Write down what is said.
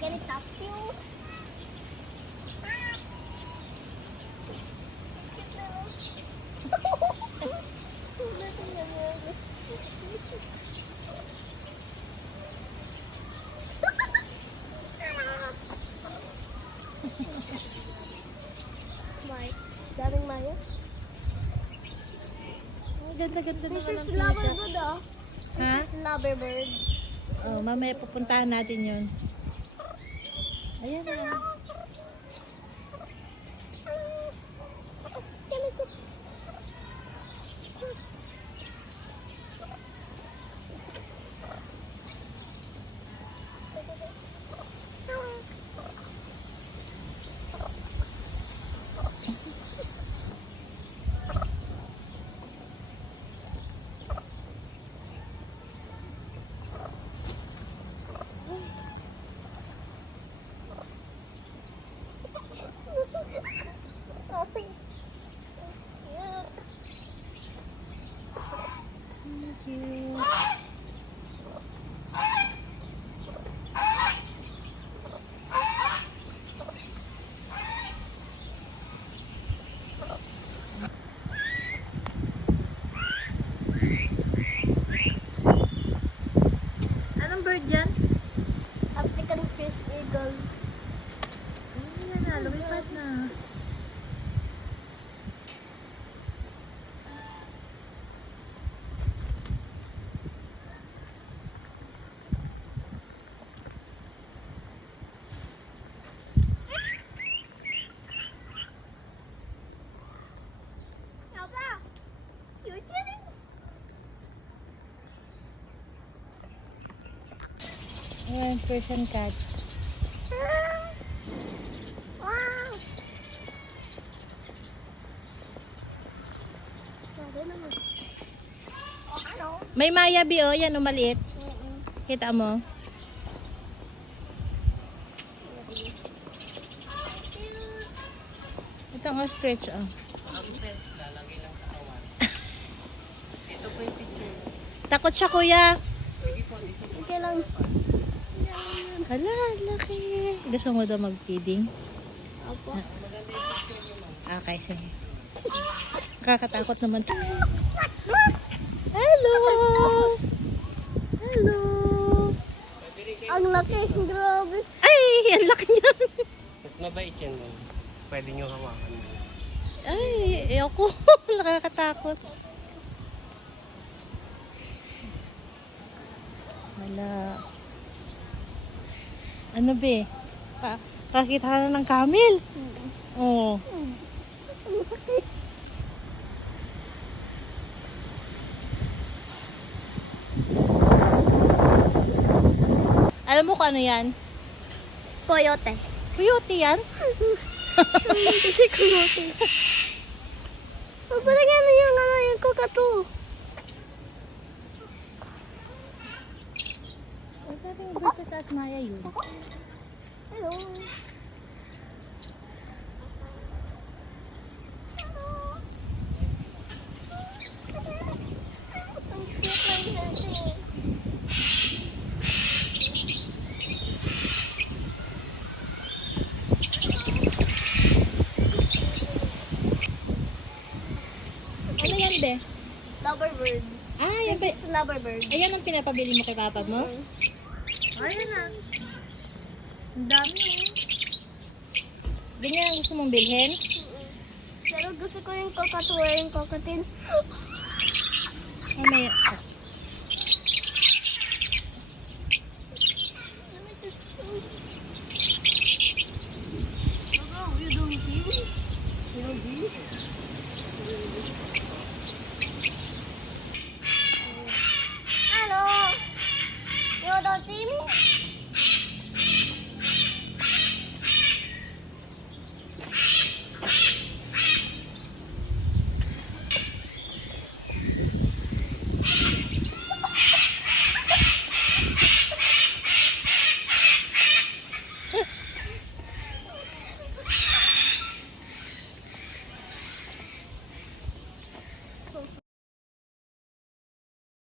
Can it tap you? Mike, daming Maya. Ang ganda-ganda This naman is ang kita. loverbird, oh. Ha? This is loverbird. Oh, mamaya pupuntahan natin yun. Ayan na. Thank you. Anong bird yan? African fish eagle. Ayan na, lumipad na. Papa, you're kidding? Ayan, Persian cat. Wow! Sabi naman. Oh, ano? May mayabi oh, yan oh, maliit. Kita mo? Itong ostrich oh. Takot siya kuya. Okay lang. Hala, laki. Gusto mo daw mag-feeding? Opo. Okay, sige. Nakakatakot naman. Hello! Hello! Ang laki, grabe. Ay, ang laki niya. Mas mabait yan. Pwede nyo hawakan. Ay, ayoko. Nakakatakot. Hala. Ano be? Kakita ka na ng camel? Oo. Alam mo kung ano yan? Coyote. Coyote yan? Kasi coyote. Parang ano yung kakatu. Ay, sabi yung bird sa taas, Maya yun. Hello. Ang cute lang natin. Ano yan, be? Loverbird. Ah, yan ba? This is loverbird. Ayan ang pinapabili mo kay papa mo? Ayan na. Ang dami oh. Ganyan ang gusto mong bilhin? Pero gusto ko yung cockatoo, yung cockatiel. Mamaya. You don't see? You don't see? Hello. You don't see me?